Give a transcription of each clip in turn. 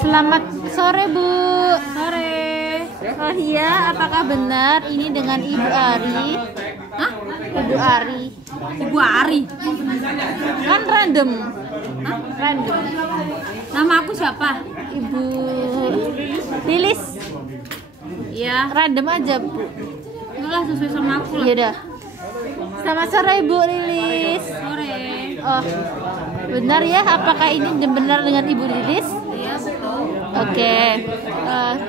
Selamat sore Bu. Sore. Oh iya, apakah benar ini dengan Ibu Ari? Hah? Ibu Ari. Ibu Ari? Kan random. Hah? Random. Nama aku siapa? Ibu Lilis. Ya, Random aja Bu. itulah sesuai sama aku lah. Iya dah. Selamat sore Ibu Lilis. Sore. Oh, benar ya? Apakah ini benar dengan Ibu Lilis? Iya, betul. Oke,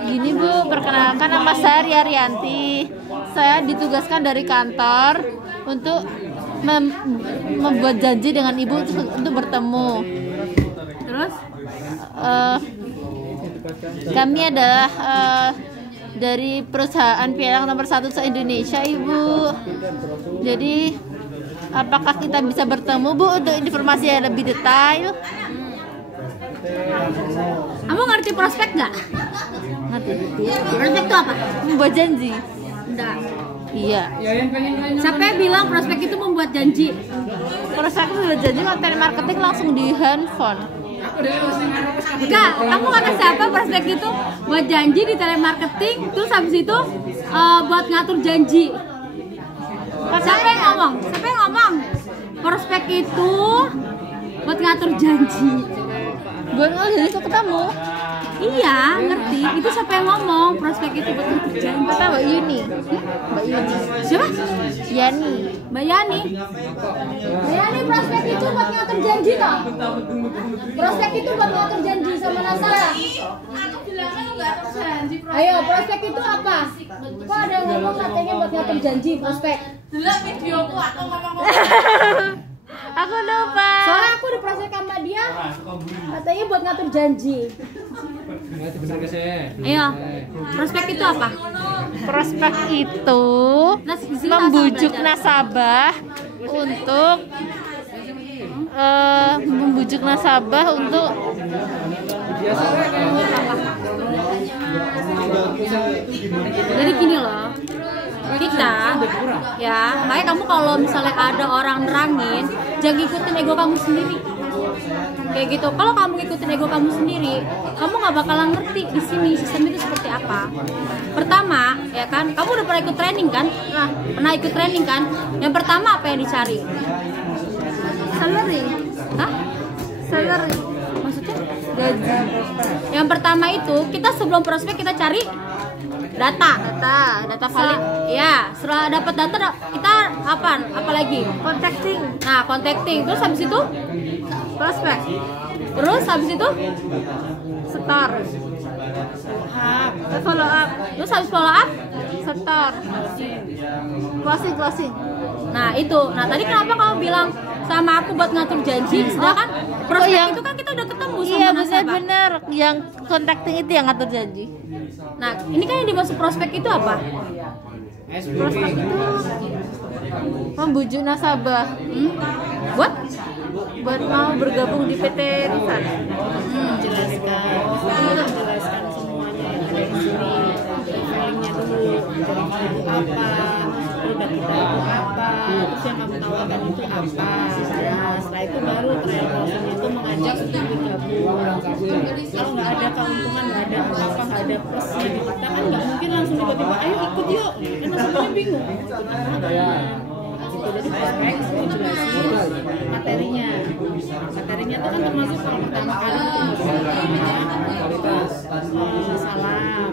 gini Bu, perkenalkan nama saya Ria Rianti. Saya ditugaskan dari kantor untuk membuat janji dengan Ibu untuk bertemu. Terus? Kami adalah dari perusahaan pialang nomor 1 se-Indonesia Ibu. Jadi apakah kita bisa bertemu Bu untuk informasi yang lebih detail? Kamu ngerti prospek nggak? Ngerti. Prospek itu apa? Membuat janji. Enggak. Iya. Siapa yang bilang prospek itu membuat janji? Prospek membuat janji materi marketing langsung di handphone. Enggak, kamu kata siapa prospek itu buat janji di telemarketing, terus habis itu buat ngatur janji. Siapa yang ngomong? Siapa yang ngomong? Prospek itu buat ngatur janji. Buat ngatur janji kok ketemu? Iya, ngerti. Itu siapa yang ngomong? Prospek itu buat ngatur janji. Kata Mbak Yuni. Mbak Yuni. Siapa? Yani. Mbak Yani. Mbak Yani, prospek itu buat ngatur janji toh? Prospek itu buat ngatur janji sama nasabah. Aku bilang kan nggak terjanji. Ayo, prospek itu apa? Kok ada yang ngomong katanya buat ngatur janji prospek? Delok videoku aku ngomong. Aku lupa. Soalnya aku udah prospek sama dia, katanya buat ngatur janji. Ayo, prospek itu apa? Prospek itu Di sini membujuk nasabah nasabah untuk Jadi gini loh, kita ya, makanya kamu kalau misalnya ada orang nerangin, jangan ikutin ego kamu sendiri. Kayak gitu. Kalau kamu ikutin ego kamu sendiri, kamu nggak bakalan ngerti di sini sistem itu seperti apa. Pertama, ya kan, kamu udah pernah ikut training kan? Nah, pernah ikut training kan? Yang pertama apa yang dicari? Salary. Hah? Salary. Maksudnya? Gaji. Yang pertama itu kita sebelum prospek kita cari data valid. Ya, setelah dapat data kita apa lagi? Contacting. Terus habis itu prospek. Terus habis itu store. Follow up. Terus habis follow up store. Closing. Nah, itu. Nah, tadi kenapa kamu bilang sama aku buat ngatur janji? Sedangkan prospek itu kan kita udah ketemu sama iya nasabah. benar. Yang contacting itu yang ngatur janji. Nah, ini kan yang dimaksud prospek itu apa? Prospek itu membujuk nasabah. Buat mau bergabung di PT Rifan. Menjelaskan semuanya yang ada di sini, profilingnya dulu, apa, produk kita itu apa, terus yang kamu tawarkan itu apa. Nah, setelah itu baru trial closing itu mengajak untuk bergabung. Kalau nggak ada keuntungan, nggak ada apa-apa, nggak ada plusnya di kita kan nggak mungkin langsung tiba-tiba ayo ikut yuk, kan nasabahnya bingung. Jadi prospek saya jelasin materinya itu kan termasuk kalau pertama kali salam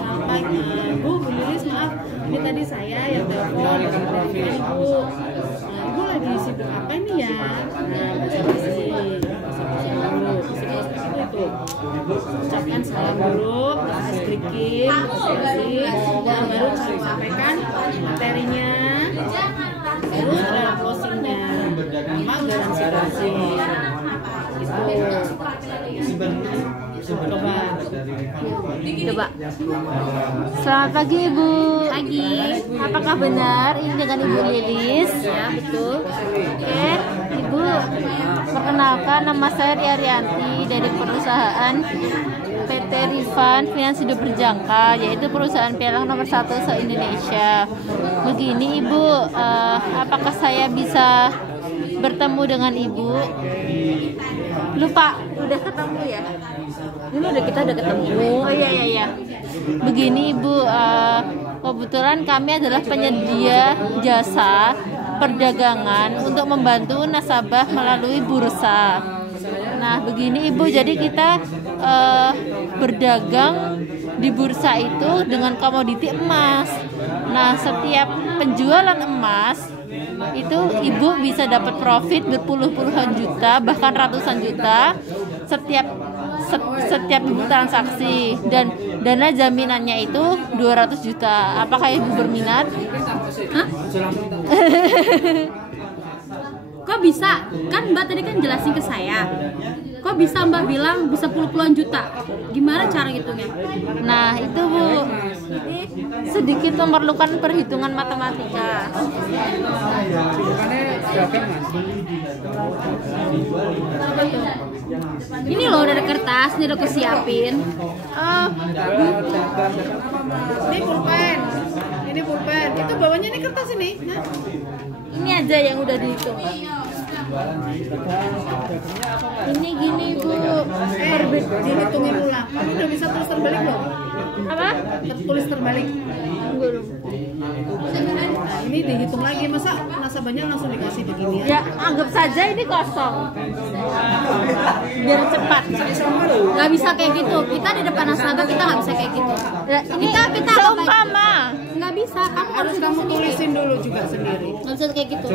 sampaikan Bu Lilis maaf ini tadi saya yang telepon Ibu Ibu lagi sibuk apa ini ya basa-basi itu ucapkan salam dulu terus breaking dan baru sampaikan materinya terus ada closingnya sama garansi closing Coba. Selamat pagi Ibu. Pagi. Apakah benar ini dengan Ibu Lilis? Ya, betul. Oke, Ibu. Perkenalkan nama saya Ria Rianti dari perusahaan PT Rifan Finans Hidup Berjangka, yaitu perusahaan pialang nomor 1 se-Indonesia. Begini Ibu, apakah saya bisa bertemu dengan Ibu? Lupa, udah ketemu ya? Ini kita udah ketemu. Oh iya. Begini Ibu, kebetulan kami adalah penyedia jasa perdagangan untuk membantu nasabah melalui bursa. Nah begini Ibu, jadi kita berdagang di bursa itu dengan komoditi emas. Nah setiap penjualan emas itu Ibu bisa dapat profit berpuluh-puluhan juta, bahkan ratusan juta setiap Ibu transaksi, dan dana jaminannya itu 200 juta. Apakah Ibu berminat? Hah? Kok bisa? Kan Mbak tadi kan jelasin ke saya. Kok bisa Mbak bilang bisa puluh-puluhan juta? Gimana cara hitungnya? Nah itu Bu, ini sedikit memerlukan perhitungan matematika. Ini loh udah ada kertas, ini udah kesiapin. Ini pulpen. Ini pulpen. Itu bawahnya ini kertas ini. Nah. Ini aja yang udah dihitung. Ini gini Bu, Dihitungin ulang. Kamu udah bisa tulis terbalik belum? apa? Tulis terbalik. Nah, ini dihitung lagi, masa nasabahnya langsung dikasih begini Ya anggap saja ini kosong, biar cepat. Nggak bisa kayak gitu. Kita di depan nasabah kita nggak bisa kayak gitu. Ya, ini Kita seumpama. nggak bisa. Kamu harus harus kamu tulisin dulu juga sendiri. nggak bisa kayak gitu.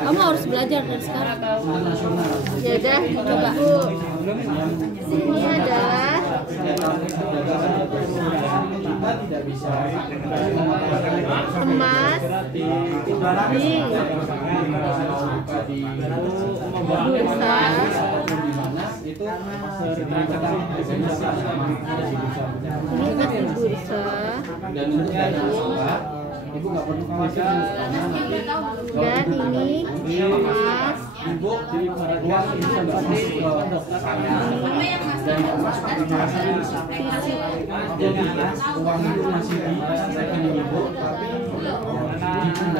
Kamu harus belajar dari sekarang. Ya udah, coba Bu. Ini adalah emas di bursa. Ini emas di bursa. Dan ini emas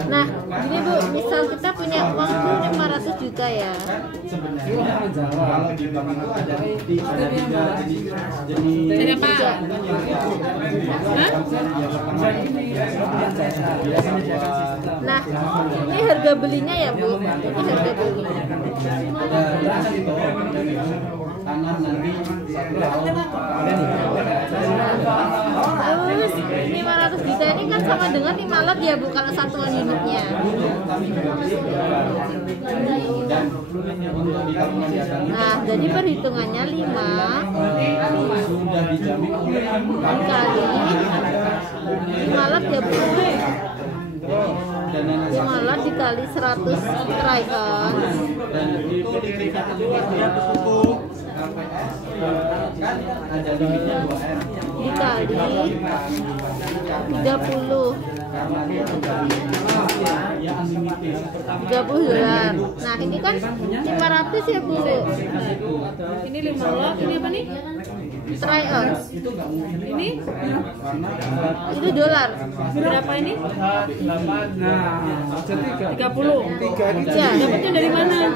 Nah, gini Bu, misal kita punya uang tuh 500 juta ya. Jadi apa? Nah, ini harga belinya ya Bu. Ini harga beli. Terus 500 juta ini kan sama dengan 5 lot ya Bu, kalau satuan unitnya. Nah, jadi perhitungannya 5 dikali 5 lot ya Bu. 5 lot dikali 100 try on dikali 30 dolar. Nah ini kan 500 ya Bu. Ini 5 lot, ini apa nih? Try on. Ini Itu dolar. berapa ini? Nah, jadi 30. Ya. Dapatnya dari mana?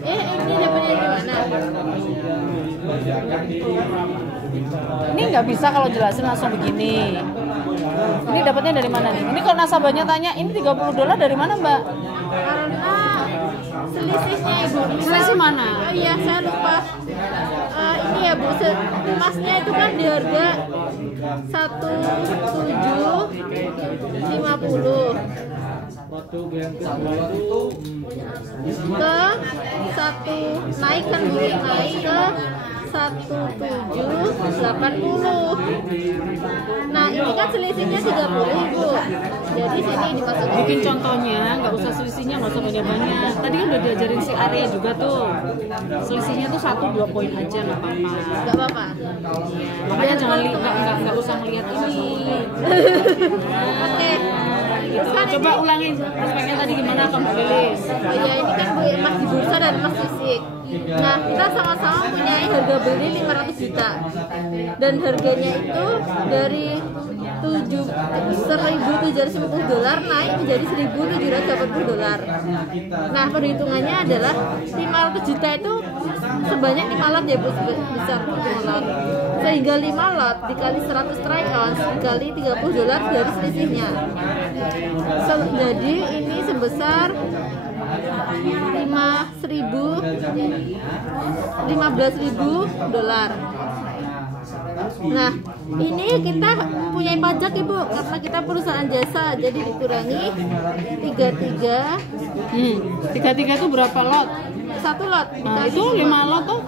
Ini dapatnya dari mana? Ini nggak bisa kalau jelasin langsung begini. Ini dapatnya dari mana nih? Ini kalau nasabahnya tanya, ini 30 dolar dari mana Mbak? Karena selisihnya Ibu. Selisih mana? Oh iya, saya lupa. Ini ya Bu, emasnya itu kan di harga 1750 ke 1 naik kan Bu, naik ke 1780. Nah ini kan selisihnya 30 Ibu. Jadi sini dimasukin. Bikin contohnya, nggak usah selisihnya, nggak usah banyak-banyak. Tadi kan udah diajarin si Arya juga tuh. Selisihnya tuh 1-2 poin aja, nggak apa-apa. Gak apa-apa. Makanya jangan nggak usah ngeliat ini. Oke. Gitu. Coba ulangin aspeknya tadi gimana kamu tulis. Oh ya ini kan Bu, emas di bursa dan emas fisik. Nah kita sama-sama punya harga beli 500 juta dan harganya itu dari 1.750 dolar naik menjadi 1.780 dolar. Nah perhitungannya adalah 500 juta itu sebanyak 5 lot ya Bu, besar 5 lot. Sehingga 5 lot dikali 100 try on dikali $30 dari selisihnya. Jadi ini sebesar 15.000 dolar. Nah, ini kita punya pajak Ibu karena kita perusahaan jasa, jadi dikurangi 33. 33 itu berapa lot? 1 lot. Nah, itu 5 lot tuh.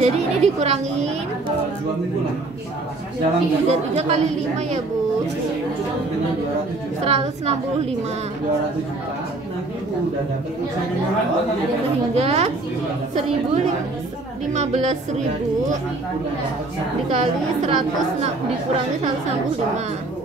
Jadi ini dikurangin 33 kali 5 ya Bu, 165. Sehingga 15.000 dikali 100 dikurangi 165.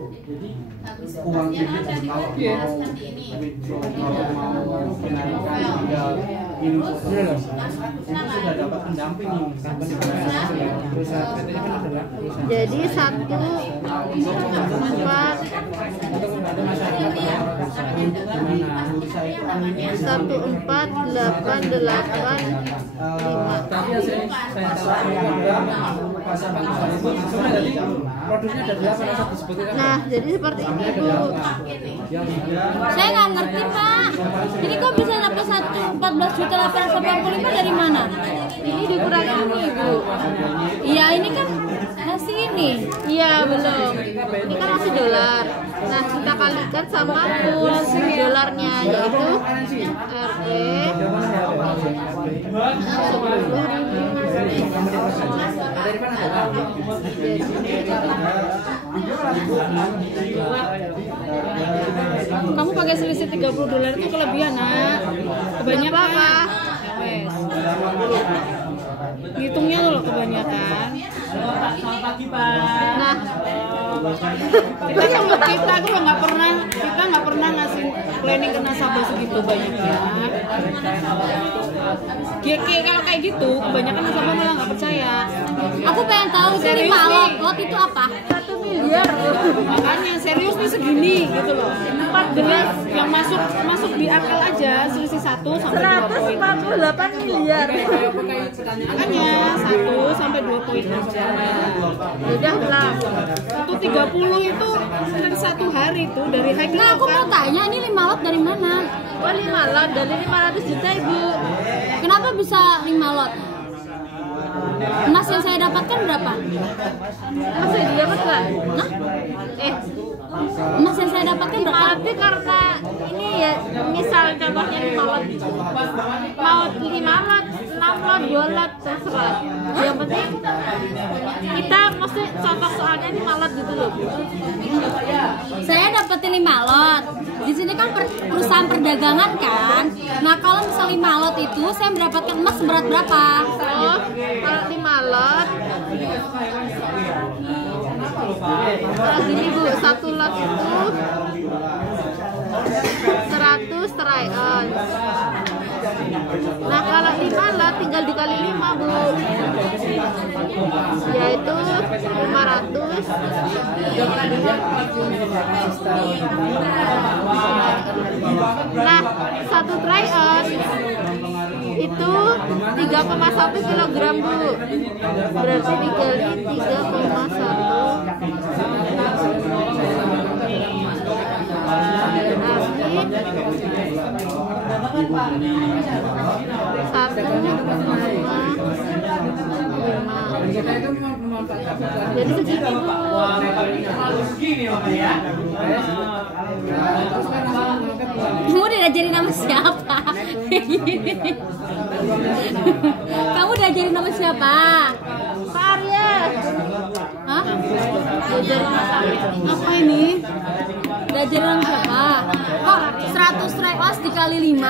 Jadi 14885. Nah, jadi seperti ini Bu. Saya nggak ngerti Pak. Ini kok bisa dapat 14.885 dari mana? Ini dikurangi ini Bu. Iya ini kan masih ini. Iya belum. Ini kan masih dolar. Nah kita kalikan sama kurs dolarnya yaitu RP 'Kamu pakai selisih $30 itu kelebihan nak. Kebanyakan. Ngitungnya loh kebanyakan. Nah kita nggak pernah ngasih planning ke nasabah segitu banyaknya. Kalau kayak gitu kebanyakan nasabah malah nggak percaya. Aku pengen tahu itu 5 lot. Lot itu apa? 1 miliar. Makanya serius nih segini gitu loh. 14 yang masuk di akal aja selisih 1 sampai 2 poin. 148 miliar. Makanya 1 sampai 2 poin aja. Udah lah. Itu 30 itu dari 1 hari tuh dari high Nah aku mau tanya ini 5 lot dari mana? Oh 5 lot dari 500 juta Ibu. Kenapa bisa 5 lot? Emas yang saya dapatkan berapa? Masa dia dapat nggak? Hah? Emas yang saya dapatkan berapa? Tapi karena ini ya, misal contohnya 5 lot, mau 5 lot, 6 lot, 2 lot, terserah. Yang penting kita mesti contoh soalnya 5 lot gitu loh. Saya dapetin 5 lot. Di sini kan perusahaan perdagangan kan. Nah kalau misal 5 lot itu saya mendapatkan emas seberat berapa? Oh, kalau 5 lot gini Bu, 1 lot itu 100 try on. Nah kalau 5 lot tinggal dikali 5 Bu, yaitu 500. Nah 1 try on itu 3,1 kilogram Bu, berarti dikali 3,1 jadi segini Bu. Kamu udah diajarin nama siapa? Kamu udah diajarin nama siapa? Pak Arya. Hah? Diajarin Mas Arya. Apa ini? Diajarin nama siapa? Kok 100 try os dikali 5?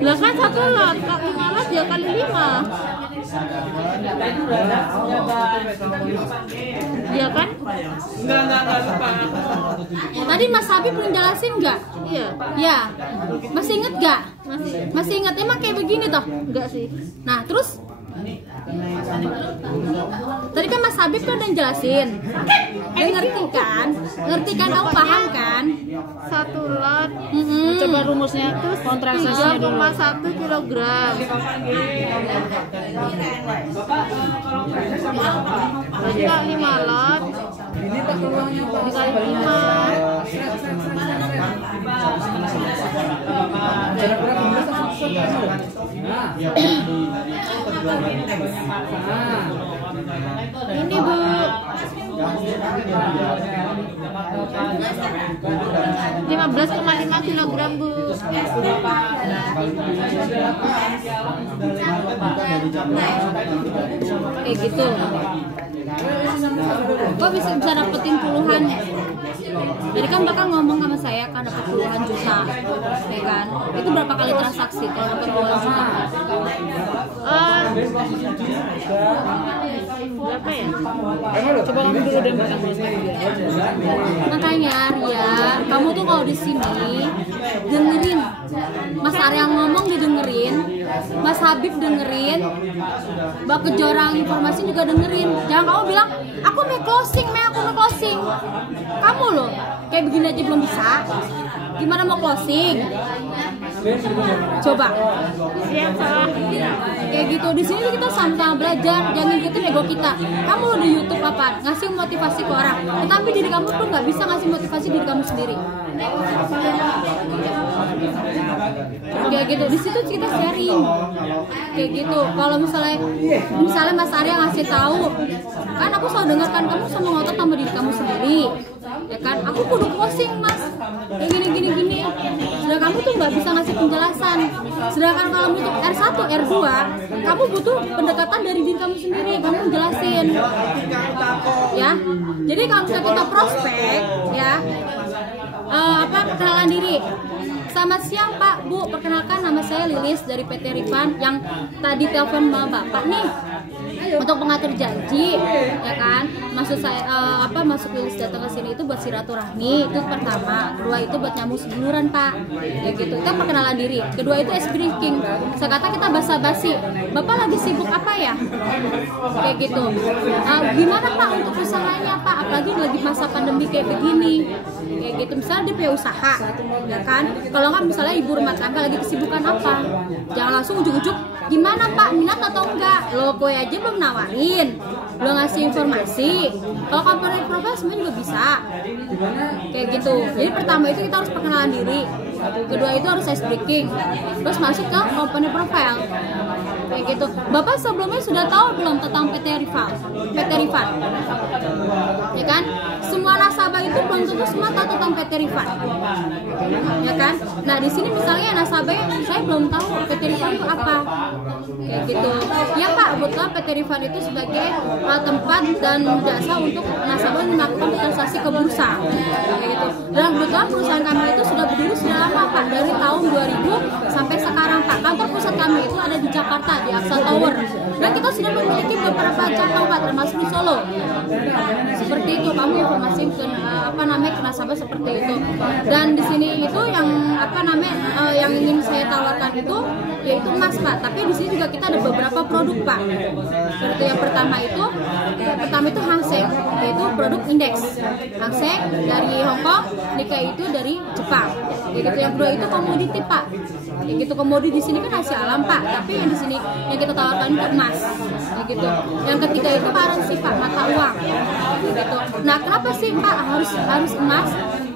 Lah kan 1 lot, 5 lot ya kali 5. Iya kan? Tadi Mas Habib belum jelasin nggak? Iya. Ya. Masih inget nggak? Masih. Masih inget emang kayak begini toh? Enggak sih. Nah terus Tadi kan Mas Habib tuh udah jelasin. Dia ngerti kan? Ngerti kan? Kamu paham kan? 1 lot Coba rumusnya kontrasenya dulu. 3,1 kilogram. Enggak 5 lot dikali 5. Ini Bu, 15,5 kilogram Bu. Kayak gitu. Kok bisa dapetin puluhan? Jadi kan bakal ngomong sama saya kan dapat puluhan juta, ya kan? Itu berapa kali transaksi kalau dapat puluhan juta? Berapa ya? Coba ngomong dulu deh Mbak. Makanya Arya, kamu tuh kalau di sini dengerin Mas Arya ngomong, didengerin, Mas Habib dengerin, Mbak Kejorang informasi juga dengerin. Jangan kamu bilang aku mau closing. Kamu loh kayak begini aja belum bisa, gimana mau closing? Coba. Siap, salah. Kayak gitu. Di sini kita sama-sama belajar, jangan ngikutin ego kita. Kamu lo di YouTube apa? Ngasih motivasi ke orang, tetapi diri kamu tuh nggak bisa ngasih motivasi diri kamu sendiri. Kayak gitu. Di situ kita sharing. Kayak gitu. Kalau misalnya Mas Arya ngasih tahu, kan aku selalu dengarkan kamu sama ngotot sama diri kamu sendiri. Ya kan, aku kudu closing Mas, kayak gini. Sedangkan kamu tuh nggak bisa ngasih penjelasan. Sedangkan kalau untuk R1, R2, kamu butuh pendekatan dari diri kamu sendiri, kamu jelasin. Ya, jadi kalau misalnya kita prospek, ya, perkenalan diri. Selamat siang Pak, Bu, perkenalkan nama saya Lilis dari PT Rifan yang tadi telepon sama Bapak nih untuk pengatur janji, ya kan? Maksud saya masuk Lilis datang ke sini itu buat silaturahmi, itu pertama. Kedua itu buat nyambung seduluran Pak, ya gitu. Itu perkenalan diri. Kedua itu ice breaking. Sekata kita basa-basi. Bapak lagi sibuk apa ya? Kayak gitu. Gimana Pak untuk usahanya Pak? Apalagi lagi masa pandemi kayak begini. Kayak gitu. Misalnya dia punya usaha, ya kan? Kalau nggak misalnya ibu rumah tangga lagi kesibukan apa? Jangan langsung ujuk-ujuk. Gimana Pak, minat atau enggak? Lo gue aja belum nawarin, lo ngasih informasi. Kalau company profile semua juga bisa. Kayak gitu. Jadi pertama itu kita harus perkenalan diri. Kedua itu harus ice breaking. Terus masuk ke company profile. Kayak gitu. Bapak sebelumnya sudah tahu belum tentang PT Rifan? Ya kan? Semua nasabah itu belum tentu semua tahu tentang PT Rifan. Ya kan? Nah, di sini misalnya nasabahnya saya belum tahu PT Rifan itu apa. Kayak gitu. Ya Pak, kebetulan PT Rifan itu sebagai tempat dan jasa untuk nasabah melakukan transaksi ke bursa. Kayak gitu. Dan kebetulan perusahaan kami itu sudah berdiri sudah lama Pak, dari tahun 2000 sampai sekarang Pak. Kantor pusat kami itu ada di Jakarta di Aksa Tower. Dan kita sudah memiliki beberapa cabang Pak, termasuk di Solo. Seperti itu, kamu informasi ke nasabah seperti itu. Dan di sini itu yang yang ingin saya tawarkan itu yaitu emas Pak. Tapi di sini juga kita ada beberapa produk Pak. Seperti yang pertama itu Hang Seng, yaitu produk indeks. Hang Seng dari Hong Kong, Nikkei itu dari Jepang. Kayak gitu. Yang kedua itu komoditi Pak. Kayak gitu, komoditi di sini kan hasil alam Pak. Tapi yang di sini yang kita tawarkan itu emas. Kayak gitu. Yang ketiga itu currency Pak, mata uang. Kayak gitu. Nah, kenapa sih Pak harus emas?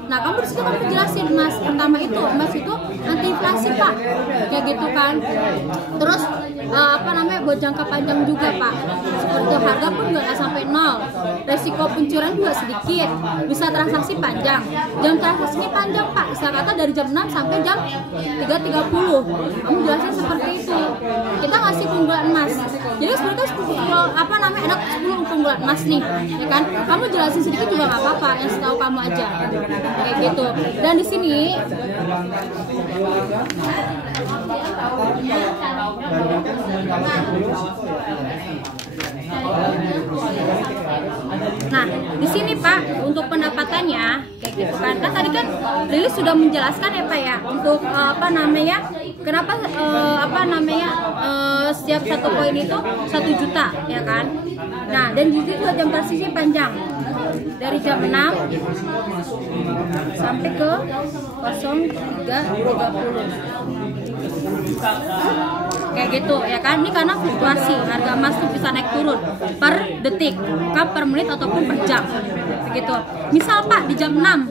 Nah, kamu di situ kan menjelasin emas. Pertama itu emas itu anti inflasi Pak, kayak gitu kan. Terus buat jangka panjang juga Pak. Seperti harga pun nggak sampai 0. Resiko pencurian juga sedikit. Bisa transaksi panjang. Jam transaksinya panjang Pak. Bisa kata dari jam 6 sampai jam 3.30. Kamu jelasin seperti itu. Kita ngasih keunggulan emas. Jadi sebenarnya enak 10 keunggulan emas nih, ya kan? Kamu jelasin sedikit juga nggak apa-apa. Yang setahu kamu aja. Kayak gitu. Dan di sini Nah, di sini Pak, untuk pendapatannya kayak gitu kan. Kan tadi kan Lilis sudah menjelaskan ya Pak ya, untuk kenapa setiap satu koin itu 1 juta ya kan. Nah, dan juga jam tersisnya panjang. Dari jam 6 sampai ke 03.30. Kayak gitu ya kan. Ini karena fluktuasi harga emas tuh bisa naik turun per detik, per menit ataupun per jam begitu. Misal Pak di jam 6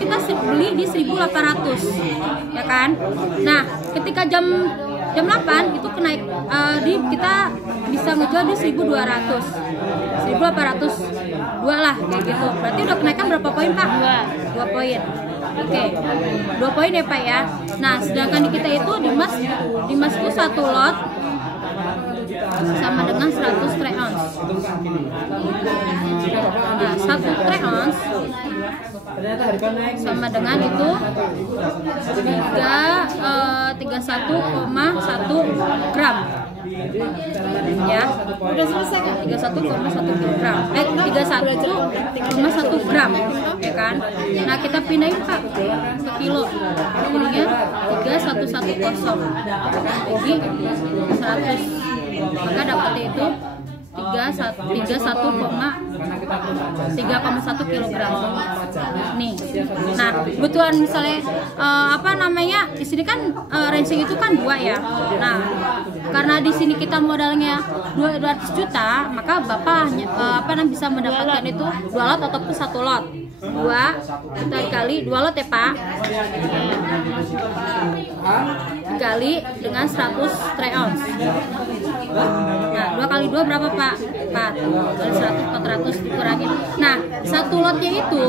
kita beli di 1.800 ya kan. Nah ketika jam 8 itu kenaik kita bisa ngejual di 1.802 lah kayak gitu. Berarti udah kenaikan berapa poin Pak? 2 poin. Oke, 2 poin ya Pak ya. Nah sedangkan di kita itu di emas itu 1 lot sama dengan 100 troy ounce. Nah 1 troy ounce sama dengan itu 31,1 gram ya. Udah selesai kan? 31,1 kilogram 31,1 gram ya kan. Nah kita pindahin Pak ke kilo, jadinya 3110 bagi 100, maka dapatnya itu 3,1 kilogram nih. Nah kebutuhan misalnya di sini kan ranging itu kan 2 ya. Nah karena di sini kita modalnya 200 juta, maka Bapak bisa mendapatkan itu 2 lot ataupun 1 lot. 2 kita dikali 2 lot ya Pak, dikali dengan 100 troy ounce. Nah 2 kali 2 berapa Pak? 4 kali 100, 400 dikurangin. Nah 1 lotnya itu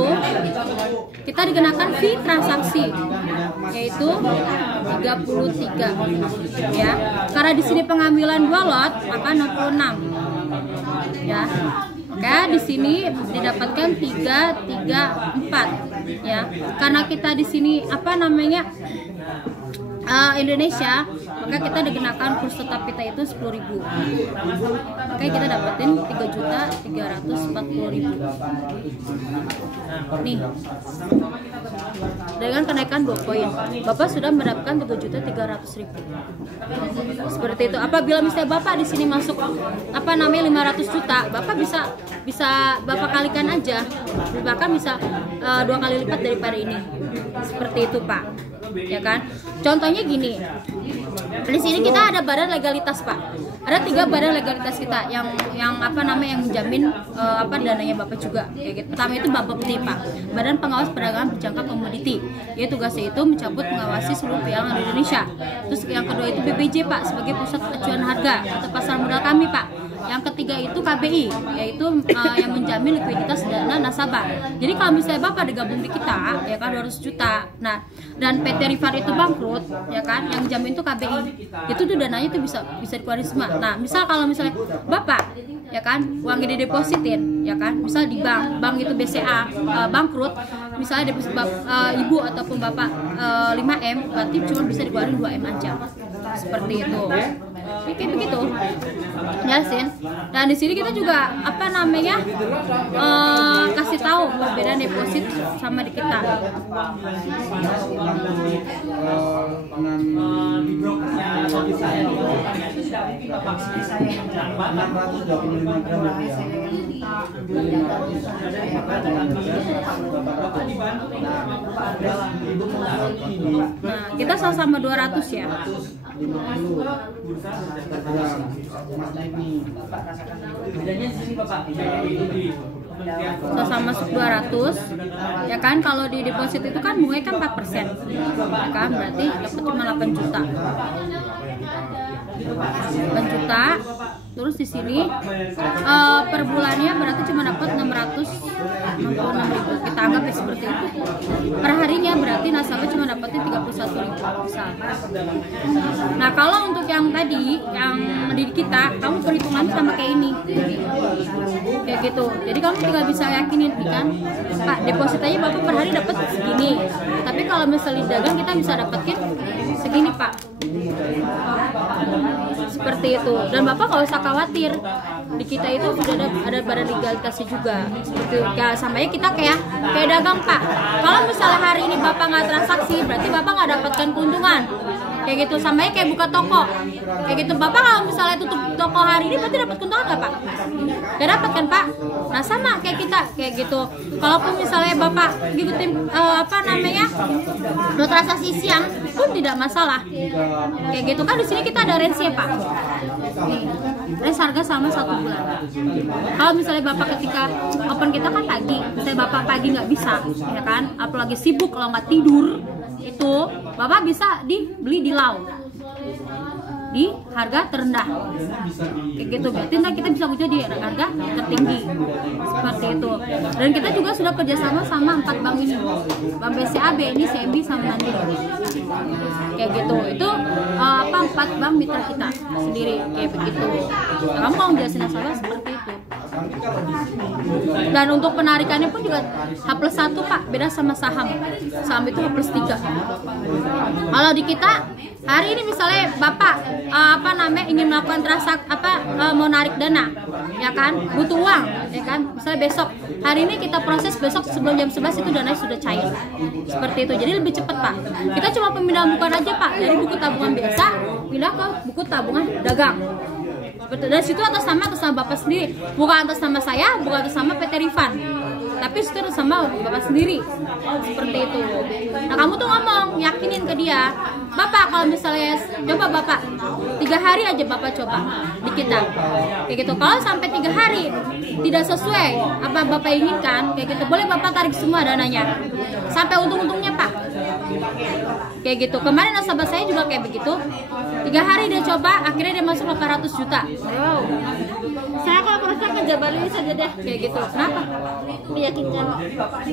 kita dikenakan fee transaksi yaitu 33 ya. Karena di sini pengambilan 2 lot maka 66 ya. Maka di sini didapatkan 334 ya. Karena kita di sini Indonesia, maka kita dikenakan kurs tetap kita itu 10.000. Maka kita dapetin 3.340.000. Nih. Dengan kenaikan 2 poin, Bapak sudah mendapatkan 3.300.000. Seperti itu. Apabila misalnya Bapak di sini masuk 500 juta, Bapak bisa Bapak kalikan aja. Bahkan bisa 2 kali lipat daripada ini. Seperti itu, Pak. Ya kan? Contohnya gini. Di sini kita ada badan legalitas, Pak. Ada 3 badan legalitas kita yang menjamin dananya Bapak juga. Ya, gitu. Pertama itu BAPEPTI, Pak. Badan Pengawas Perdagangan Berjangka Komoditi. Dia tugasnya itu mencabut mengawasi seluruh pialang di Indonesia. Terus yang kedua itu BPJ, Pak, sebagai pusat acuan harga atau pasar modal kami, Pak. Yang ketiga itu KBI, yaitu yang menjamin likuiditas dana nasabah. Jadi kalau misalnya Bapak digabung di kita, ya kan 200 juta. Nah, dan PT Rifan itu bangkrut, ya kan, yang jamin itu KBI. Itu tuh dananya itu bisa dikeluarin semua. Nah, misal kalau misalnya Bapak, ya kan, uangnya didepositin, ya kan, misal di bank itu BCA bangkrut, misalnya deposit ibu ataupun Bapak 5M, berarti cuma bisa dikeluarin 2M aja. Seperti itu. Kayak begitu, jelasin. Dan di sini kita juga kasih tahu perbedaan deposit sama di kita. Nah, kita sama-sama 200 ya. Sama masuk 200 ya kan. Kalau di deposit itu kan bunganya kan 4% ya kan, berarti dapat cuma 8 juta. 8 juta. Terus di sini per bulannya berarti cuma dapat 666.000. Kita anggap ya seperti itu. Per harinya berarti nasabah cuma dapatnya 31.000 misal. Nah, kalau untuk yang tadi yang di kita, kamu perhitungan sama kayak ini. Kayak gitu. Jadi kamu tinggal bisa yakinin kan, Pak, deposit aja Bapak per hari dapat segini. Tapi kalau misalnya dagang kita bisa dapetin segini, Pak. seperti itu. Dan bapak nggak usah khawatir, di kita itu sudah ada badan legalitasnya juga seperti itu. Ya samanya kita kayak dagang pak, kalau misalnya hari ini bapak nggak transaksi berarti bapak nggak dapatkan keuntungan kayak gitu. Samanya kayak buka toko kayak gitu, bapak kalau misalnya tutup toko hari ini berarti dapat keuntungan nggak pak? Nggak dapat kan pak? Nah sama kayak kita kayak gitu. Kalaupun misalnya bapak ngikutin no transaksi siang pun tidak masalah kayak gitu kan. Di sini kita ada range-nya pak, nih range harga sama 1 bulan. Kalau misalnya bapak ketika open kita kan pagi, misalnya bapak pagi nggak bisa ya kan, apalagi sibuk kalau nggak tidur, itu bapak bisa dibeli di lau di harga terendah kayak gitu. Berarti nanti kita bisa jual di harga tertinggi seperti itu. Dan kita juga sudah kerjasama sama 4 bank ini, Bank BCA, BNI, CIMB sama Mandiri kayak gitu. Itu 4 bank mitra kita sendiri kayak begitu. Nah, kamu kalau jelasin nasabah seperti itu. Dan untuk penarikannya pun juga H+1 pak, beda sama saham. Saham itu H+3. Kalau di kita hari ini misalnya bapak ingin melakukan transaksi mau narik dana ya kan, butuh uang ya kan, misalnya besok hari ini kita proses, besok sebelum jam 11 itu dananya sudah cair seperti itu. Jadi lebih cepat pak. Kita cuma pemindahan bukan aja pak, dari buku tabungan biasa pindah ke buku tabungan dagang. Dari situ atas nama bapak sendiri, bukan atas nama saya, bukan atas nama PT Rifan, tapi itu atas nama bapak sendiri seperti itu. Nah kamu tuh ngomong, yakinin ke dia, bapak kalau misalnya coba bapak 3 hari aja bapak coba di kita kayak gitu. Kalau sampai 3 hari tidak sesuai apa bapak inginkan kayak gitu, boleh bapak tarik semua dananya sampai untung-untungnya pak kayak gitu. Kemarin nasabah saya juga kayak begitu, 3 hari dia coba, akhirnya dia masuk 800 juta. Wow. Saya kalau proses menjabarin saja deh kayak gitu. Kenapa? Meyakinkan.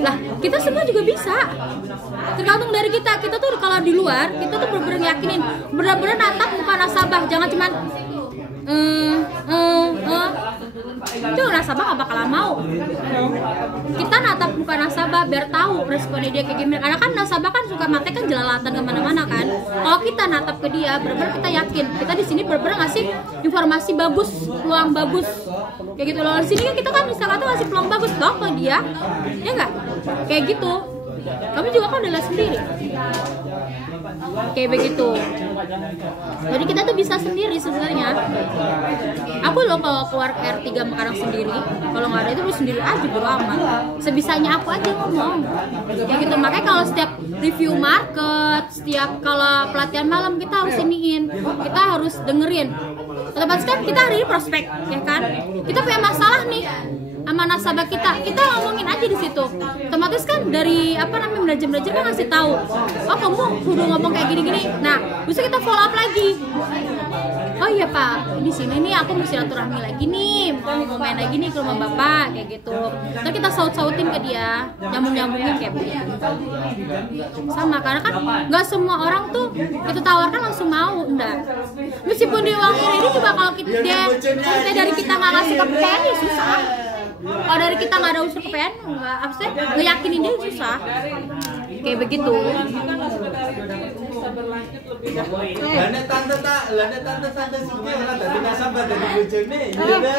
Lah, kita semua juga bisa. Tergantung dari kita. Kita tuh kalau di luar, kita tuh bener-bener yakinin, bener-bener natap muka nasabah. Jangan cuman itu nasabah gak bakalan mau. Kita natap muka nasabah biar tahu responnya dia kayak gimana. Karena kan nasabah kan suka mate kan jelalatan kemana-mana kan. Kalau kita natap ke dia, bener-bener kita yakin kita di sini bener-bener ngasih informasi bagus, peluang bagus kayak gitu loh. Di sini kan kita kan misalnya tuh ngasih peluang bagus dong ke dia, ya nggak? Kayak gitu. Kamu juga kan udah lihat sendiri kayak begitu. Jadi kita tuh bisa sendiri sebenarnya. Aku loh kalau keluar R3 Mekarang sendiri, kalau nggak ada itu sendiri aja bodo amat. Sebisanya aku aja ngomong kayak gitu. Makanya kalau setiap review market, setiap kalau pelatihan malam kita harus iniin, kita harus dengerin. Otomatis kan kita hari ini prospek, ya kan? Kita punya masalah nih sama nasabah kita ngomongin aja di situ. Otomatis kan dari manajer kan ngasih tahu, oh kamu kudu ngomong kayak gini-gini. Nah, bisa kita follow up lagi. Oh iya pak, di sini nih aku mesti silaturahmi lagi nih, mau main lagi nih ke rumah bapak kayak gitu. Terus kita saut-sautin ke dia, nyambung-nyambungin kayak begitu. Sama, karena kan nggak semua orang tuh kita tawarkan langsung mau, enggak. Meskipun di uang ini juga kalau dia dari kita nggak ngasih kepercayaan ya susah. Kalau dari kita nggak ada unsur kepercayaan, ngeyakinin dia susah. Kayak begitu. Lana tante sini orang dari nasabah dari bojone. Iya dah.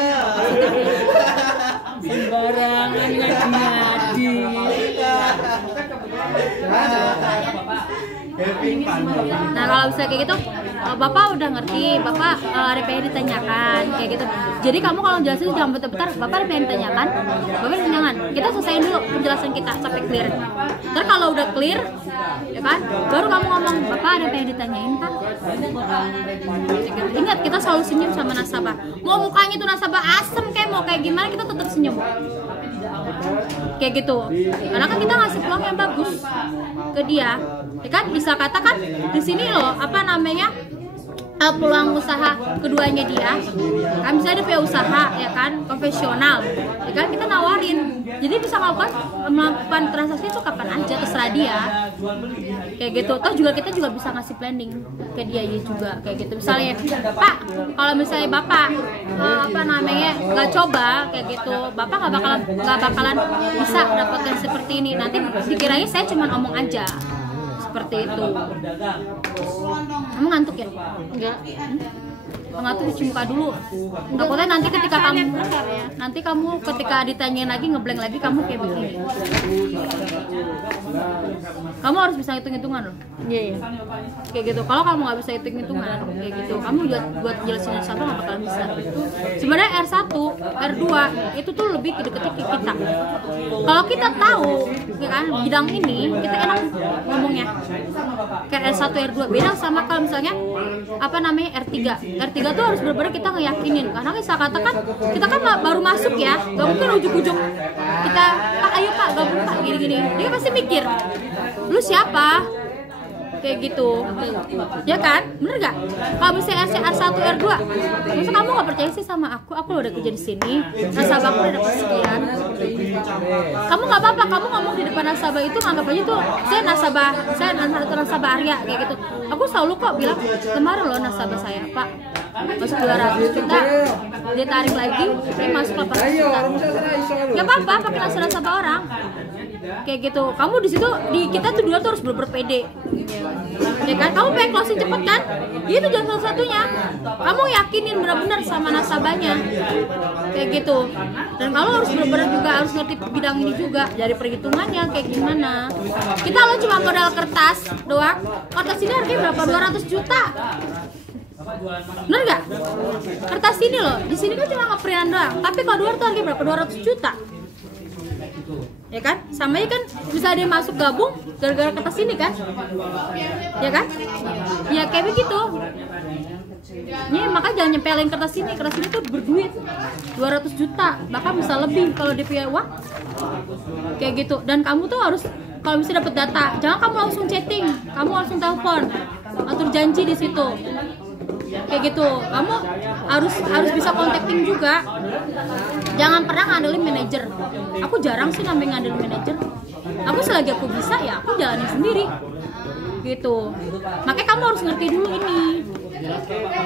Sembarangan ngadi. Nah kalau bisa kayak gitu, bapak udah ngerti, bapak RPH ditanyakan kayak gitu. Jadi kamu kalau jelasin jangan bentar-bentar, bapak RPH ditanyakan, bapak jangan. Kita selesaiin dulu penjelasan kita sampai clear. Ntar kalau udah clear, ya kan, baru kamu ngomong, bapak RPH ditanyain kan. Ingat kita selalu senyum sama nasabah. Mau mukanya tuh nasabah asem kayak mau kayak gimana, kita tetap senyum. Kayak gitu. Karena kan kita ngasih peluang yang bagus ke dia. Ya kan bisa katakan di sini loh peluang usaha keduanya dia kan, misalnya dia punya usaha ya kan konvensional ya kan, kita nawarin jadi bisa melakukan transaksi itu kapan aja terserah dia kayak gitu. Toh juga kita juga bisa ngasih planning ke dia ya juga kayak gitu. Misalnya pak, kalau misalnya bapak nggak coba kayak gitu, bapak nggak bakalan bisa dapatkan seperti ini. Nanti dikiranya saya cuma ngomong aja seperti itu. Kamu ngantuk ya? Enggak. Ngantuk cuci muka dulu. Takutnya nanti ketika kamu ketika ditanyain lagi ngeblank lagi kamu kayak begini. Kamu harus bisa hitung-hitungan loh. Iya. Kayak gitu. Kalau kamu nggak bisa hitung-hitungan kayak gitu, kamu buat jelasin satu nggak bakal bisa. Sebenarnya R1, R2 itu tuh lebih kedekati ke kita. Kalau kita tahu ya kan bidang ini, kita enak ngomongnya. Kayak R1, R2 beda sama kalau misalnya apa namanya R3. R3 tuh harus benar-benar kita ngeyakinin, karena misal katakan kita kan baru masuk ya, gak mungkin ujuk-ujuk kita Pak ayo Pak gabung Pak gini-gini, dia pasti mikir lu siapa kayak gitu ya kan, bener gak? Kalau misalnya R1, R2 masa kamu gak percaya sih sama aku udah kerja di sini, nasabah aku udah dapat sekian, kamu gak apa-apa kamu ngomong di depan nasabah itu nganggap aja tuh saya nasabah Arya kayak gitu. Aku selalu kok bilang kemarin loh nasabah saya Pak masuk 200 juta, dia tarik lagi dia masuk 800 juta, gak apa-apa pakai nasabah orang kayak gitu. Kamu di situ di kita tuh dua tuh harus berpede ya kan. Kamu pengen closing cepet kan, itu jangan salah satunya kamu yakinin benar-benar sama nasabahnya kayak gitu. Dan kamu harus benar-benar juga harus ngerti bidang ini juga dari perhitungannya kayak gimana. Kita lo cuma modal kertas doang, kertas ini harganya berapa, 200 juta bener nggak? Kertas ini loh, di sini kan cuma ngeprintan doang, tapi kalau luar tuh harganya berapa, 200 juta ya kan. Sama aja kan bisa dia masuk gabung gara-gara kertas ini kan ya kan, ya kayak begitu ya. Makanya jangan nyempelin kertas ini tuh berduit 200 juta bahkan bisa lebih kalau dia punya uang kayak gitu. Dan kamu tuh harus kalau bisa dapat data, jangan kamu langsung chatting, kamu langsung telepon atur janji di situ kayak gitu. Kamu harus bisa contacting juga, jangan pernah ngandelin manajer. Aku jarang sih namanya ngandelin manajer, aku selagi aku bisa ya aku jalanin sendiri gitu. Makanya kamu harus ngerti dulu ini,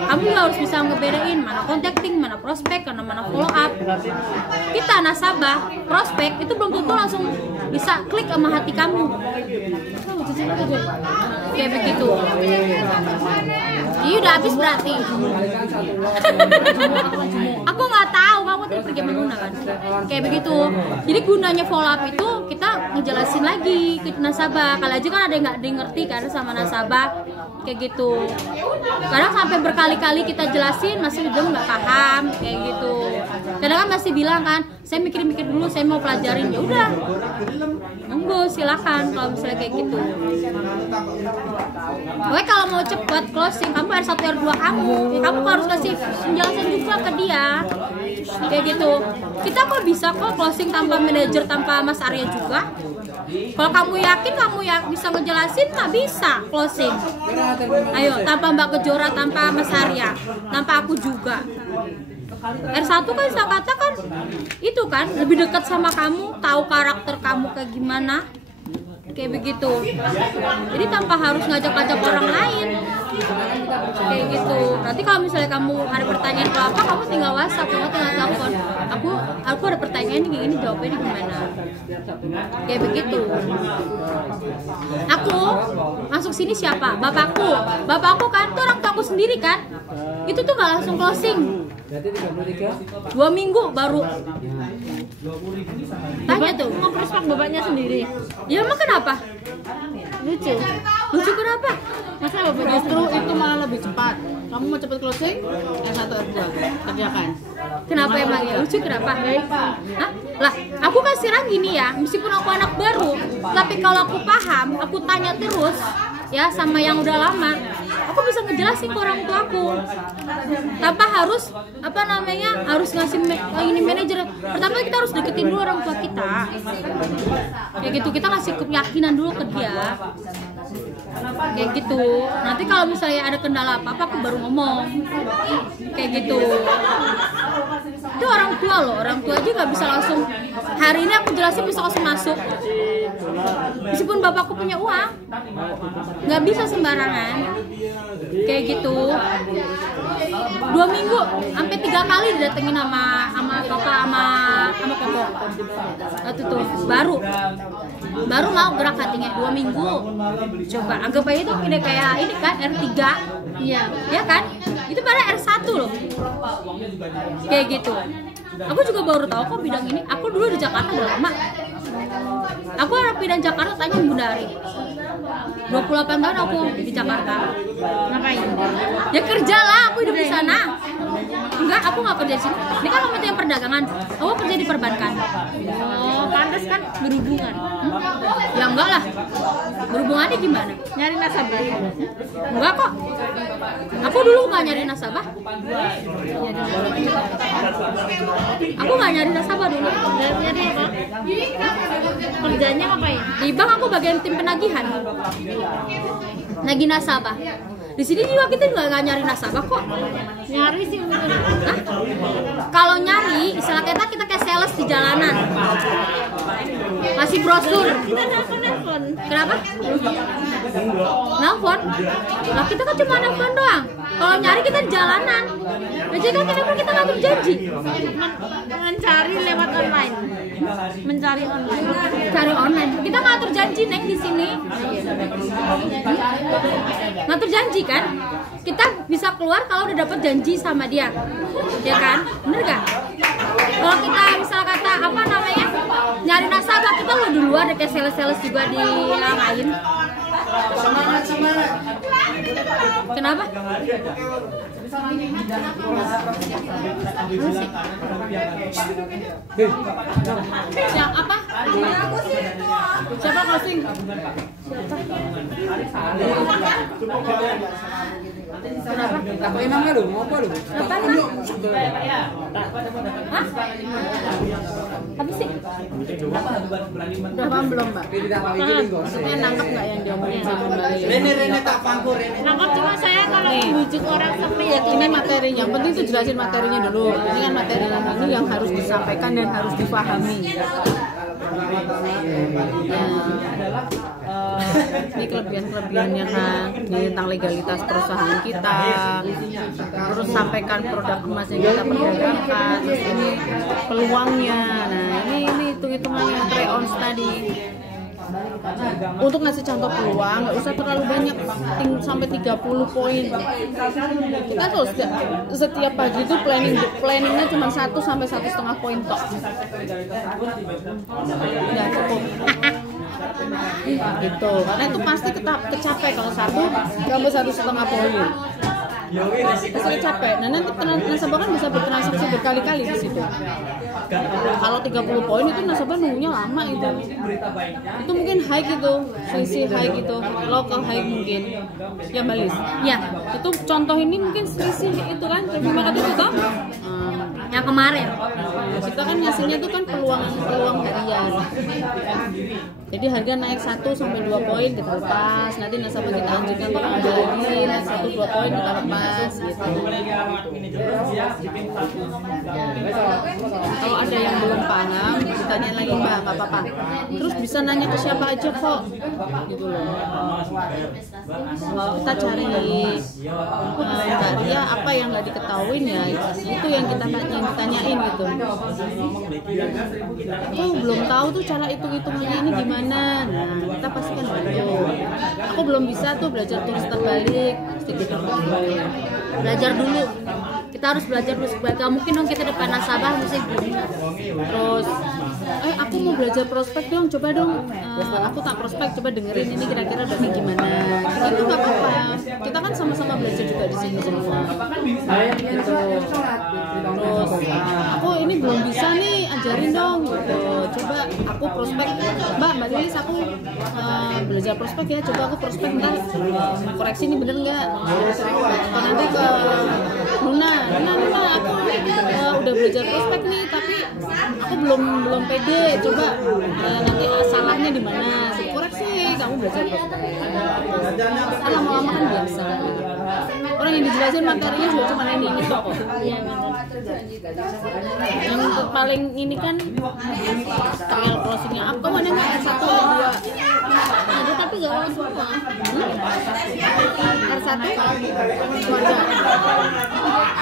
kamu harus bisa ngebedain mana contacting, mana prospek, mana follow up. Kita nasabah, prospek itu belum tentu langsung bisa klik sama hati kamu kayak begitu. Iya udah habis berarti. Aku nggak tahu, kamu tadi pergi menuna kan kayak begitu. Jadi gunanya follow up itu kita ngejelasin lagi ke nasabah. Kalau aja kan ada yang nggak ngerti kan sama nasabah kayak gitu. Kadang sampai berkali-kali kita jelasin masih belum nggak paham kayak gitu. Kadang kan masih bilang kan saya mikir-mikir dulu, saya mau pelajarin. Ya udah monggo silakan kalau misalnya kayak gitu. Oke, kalau mau cepet closing kamu R1 R2 kamu ya kamu harus kasih penjelasan juga ke dia kayak gitu. Kita kok bisa kok closing tanpa manajer, tanpa Mas Arya juga. Kalau kamu yakin kamu bisa ngejelasin, nggak bisa closing. Ayo, tanpa Mbak Kejora, tanpa Mas Arya, tanpa aku juga. R1 kan saya katakan itu kan lebih dekat sama kamu, tahu karakter kamu kayak gimana kayak begitu. Jadi tanpa harus ngajak-ngajak orang lain kayak gitu. Nanti kalau misalnya kamu ada pertanyaan apa, kamu tinggal WhatsApp, kamu tinggal telepon. Aku ada pertanyaan ini gini, jawabnya gimana kayak begitu. Aku masuk sini siapa? Bapakku kan, itu orang tuaku sendiri kan. Itu tuh gak langsung closing, 2 minggu baru. Tanya tuh, Mau prospek bapaknya sendiri. ya emang kenapa? Lucu kenapa? Masa bapaknya Justru itu malah lebih cepat. Kamu mau cepet closing, R1 R2 kerjakan. Kenapa emangnya? Lucu kenapa? Hah? Lah, aku kan sekarang gini ya, meskipun aku anak baru, tapi kalau aku paham, aku tanya terus ya sama yang udah lama, aku bisa ngejelasin ke orang tuaku tanpa harus harus ngasih ini manajer. Pertama kita harus deketin dulu orang tua kita kayak gitu, kita ngasih keyakinan dulu ke dia kayak gitu. Nanti kalau misalnya ada kendala apa-apa aku baru ngomong kayak gitu. Itu orang tua loh, orang tua aja nggak bisa langsung hari ini aku jelasin bisa langsung masuk. Meskipun bapakku punya uang, nggak bisa sembarangan kayak gitu. 2 minggu sampai 3 kali didatengin sama papa sama papa. Waktu tuh baru mau gerak hatinya 2 minggu. Coba anggap aja itu kayak ini kan R3. Iya, ya kan? Itu pada R1 loh. Kayak gitu. Aku juga baru tahu kok bidang ini. Aku dulu di Jakarta udah lama. Aku orang bidang Jakarta, tanya Bunda Ari. 28 tahun aku di Jakarta. Ngapain? Ya kerja lah, aku hidup di sana. Enggak, aku nggak kerja di sini. Ini kan Kementerian Perdagangan. Aku kerja di perbankan. Oh, pantas kan berhubungan. Ya enggak lah. Berhubungannya gimana? Nyari nasabah. Enggak kok. Aku dulu nggak nyari nasabah. Aku nggak nyari nasabah dulu. Nyari apa? Kerjanya ngapain? Di bank aku bagian tim penagihan. Nagih nasabah. Di sini juga kita nggak nyari nasabah kok. Nyari sih. Hah? Kalau nyari, istilah kita kayak sales di jalanan. Masih brosur. Kita nelfon. Kenapa? Nelfon? Lah kita kan cuma nelfon doang. Kalau nyari kita di jalanan. Nah, jadi kan kenapa kita ngatur janji? Mencari lewat online. Mencari online. Cari online. Kita ngatur janji neng di sini. Ngatur janji kan? Kita bisa keluar kalau udah dapat janji sama dia, ya kan? Bener gak? Kalau kita misal kata apa namanya nyari nasabah, kita lo di luar kayak sales juga di yang lain. Semangat. Kenapa? Siapa apa? Siapa closing? Apa namanya lu? Mau apa lu? Apa lu? Hah? Apa sih? Udah paham belum, Mbak? Tidak mau gini gosip. Maksudnya nangkep nggak yang diomongin sama Mbak Lia? Rene tak pangku Rene. Nangkep cuma saya kalau bujuk orang sepi ya Ini materinya, yang penting itu jelasin materinya dulu. Ini kan materi ini yang harus disampaikan dan harus dipahami. Ini kelebihan-kelebihannya kan, ini tentang legalitas perusahaan kita, terus sampaikan produk emas yang kita perdagangkan, terus ini peluangnya. Nah ini hitung-hitungannya try-ons tadi. Untuk ngasih contoh peluang nggak usah terlalu banyak, sampai 30 poin. Kita tuh setiap pagi itu planningnya cuma 1 sampai 1,5 poin tok. Nggak cukup. Gitu, karena itu pasti kecapai kalau 1 sampai 1,5 poin. Pasti kecapai. Nah nanti nasabah kan bisa bertransaksi berkali-kali di situ. Kalau 30 poin itu nasabah nunggunya lama itu. Itu mungkin high gitu, selisih high gitu, local high mungkin. Ya balis. Ya, Itu contoh ini mungkin selisih itu kan, terima kasih itu toh. yang kemarin. Kita kan ngasihnya itu kan peluang harian. Jadi harga naik 1 sampai 2 poin kita lepas, nanti nasabah kita anjurkan bakal ada lagi naik 1-2 poin kita lepas gitu. Kalau ada yang belum paham, ditanyain lagi Mbak, nggak apa-apa. Terus bisa nanya ke siapa aja kok, gitu loh. Kita cari Mbak Ria apa yang nggak diketahuin ya, itu yang kita tanyain gitu. Aku belum tahu tuh cara hitung-hitungannya ini gimana. Nah, kita pastikan bantu. Aku belum bisa tuh belajar tulis terbalik, Belajar dulu. Kita harus belajar dulu. Gak mungkin dong kita depan nasabah mesti Terus, aku mau belajar prospek dong, coba dong. Aku tak prospek, coba dengerin ini kira-kira udah kayak gimana. Itu nggak apa-apa. Kita kan sama-sama belajar juga di sini semua. Gitu. Terus, aku ini belum bisa nih, ajarin dong. Gitu. Coba aku prospek, Mbak Lilis, aku belajar prospek ya. Coba aku prospek ntar koreksi ini bener nggak? Atau nanti ke Luna, aku udah belajar prospek nih, tapi aku belum pede. Coba nanti salahnya di mana? Koreksi, nggak kamu belajar prospek. Lama-lama kan biasa. Orang yang dijelasin materinya juga cuma ini kok. Yang untuk paling ini kan trial closingnya apa mana nggak R1 atau 2? Ada tapi gak lulus semua. R1 keluarga.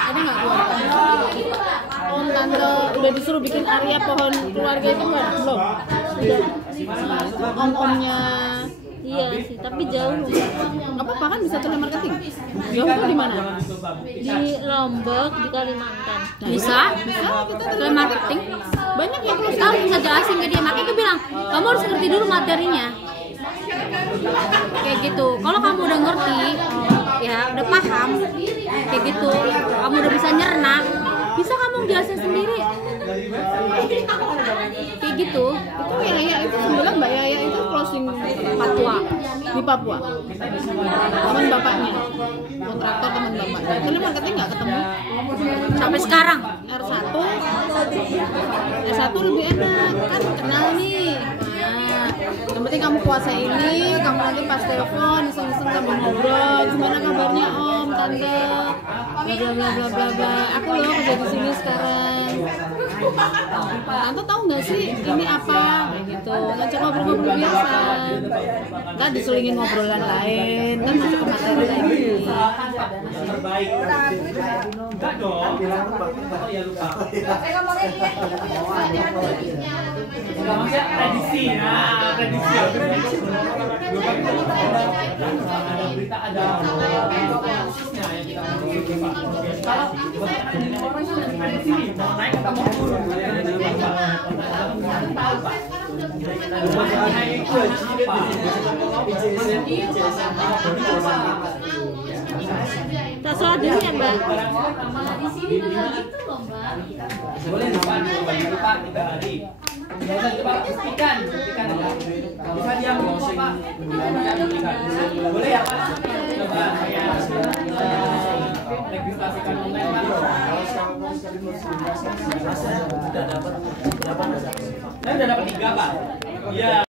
Ada nggak keluarga? Om tante udah disuruh bikin area pohon keluarga itu nggak? Belum. Udah. Om-omnya. Iya sih, tapi jauh. Nggak apa-apa kan bisa telemarketing. Jauh tuh di mana? Di Lombok, di Kalimantan. Bisa kita Telemarketing. banyak yang Terus kamu bisa jelasin ke dia, makanya aku bilang kamu harus ngerti dulu materinya. Kayak gitu. Kalau kamu udah ngerti, ya udah paham, kayak gitu, kamu udah bisa nyerna, bisa kamu jelasin sendiri. Kayak gitu. itu Yaya itu sebelah Mbak Yaya itu closing Papua di Papua teman bapaknya kontraktor teman bapaknya telemarketing nggak ketemu Sampai sekarang. R1 lebih enak kan kenal nih. Nah, yang penting kamu kuasai ini, kamu nanti pas telepon iseng-iseng kamu ngobrol, gimana kabarnya Om, Tante, bla bla bla bla bla. Aku loh kerja di sini sekarang. Tante tahu nggak sih ini apa? Kayak gitu. Ngajak ngobrol-ngobrol biasa. Nggak diselingin ngobrolan lain, kan masuk ke materi lagi. Terbaik. Enggak dong. Oh ya lupa. Maksudnya prediksi. Nah, prediksi. Ada berita ada khususnya yang kita kalau prediksi mau naik atau mau turun. Tak salah dulu ya Mbak. Di sini memang gitu loh Mbak. Boleh depan 3 hari. Biasa coba buktikan. Bisa diam dulu Pak. Boleh ya Pak? Coba saya registrasikan online Pak. Sudah dapat berapa? Saya udah dapat 3 Pak. Iya.